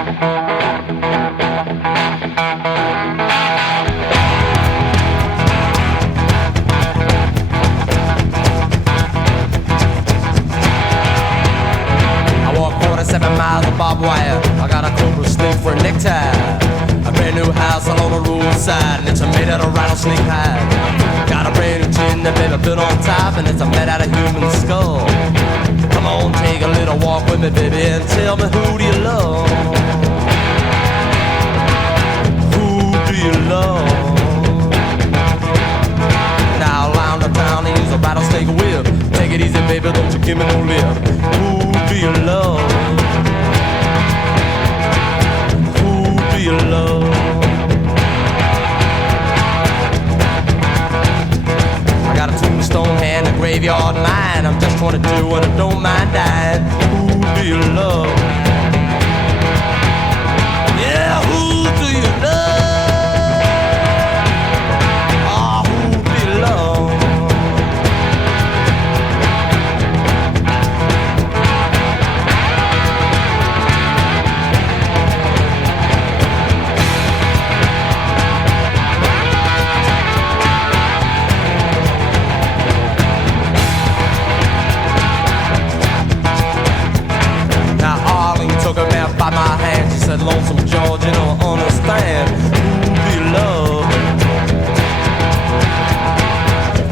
I walk 47 miles of barbed wire. I got a cobra snake for a necktie. A brand new house along the roadside, and it's made out of rattlesnake hide. Got a brand new chin that baby built on top, and it's made out of human skull. Come on, take a little walk with me, baby, and tell me, who do you love? Who do you love? Now around the town they use a rattlesnake whip. Take it easy, baby, don't you give me no lip. Who do you love? Who do you love? I got a tombstone hand, a graveyard mind. I'm just 22 and I don't mind dying. Who do you love? Yeah, who do you love? Ah, who do you love? Took her man by my hand. She said, Lonesome George, you don't understand. Who do you love?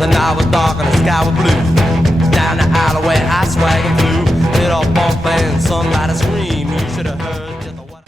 The night was dark and the sky was blue. Down the alleyway I swag and flew. Hit off bump and somebody scream. You should have heard just what.